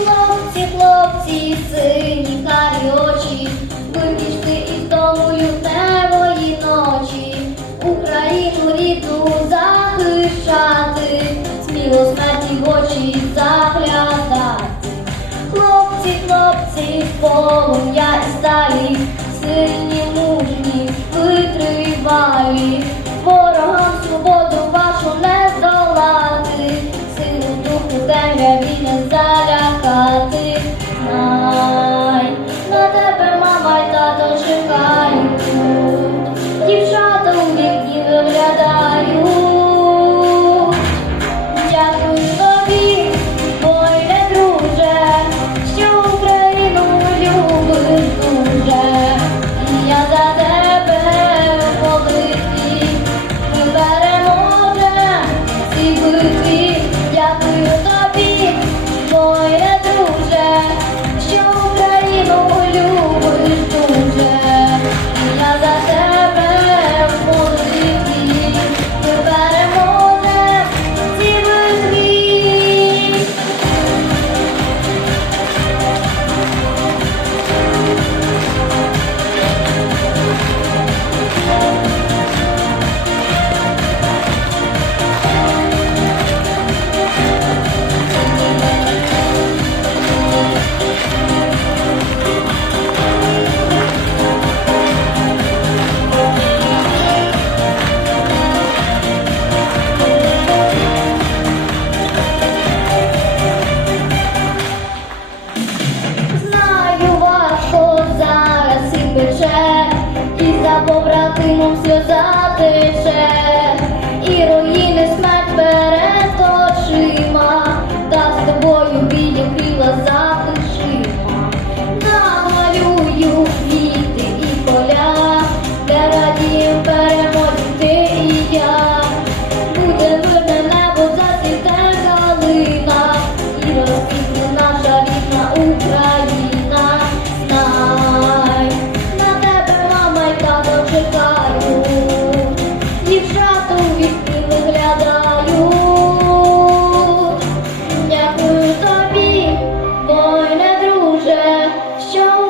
Хлопці, хлопці, сині карі очі, вибіжте із дому темної ночі, Україну рідну захищати, сміло смерті в очі заглядати. Хлопці, хлопці, полум'я і сталі, сині мужні витривалі. worth it. show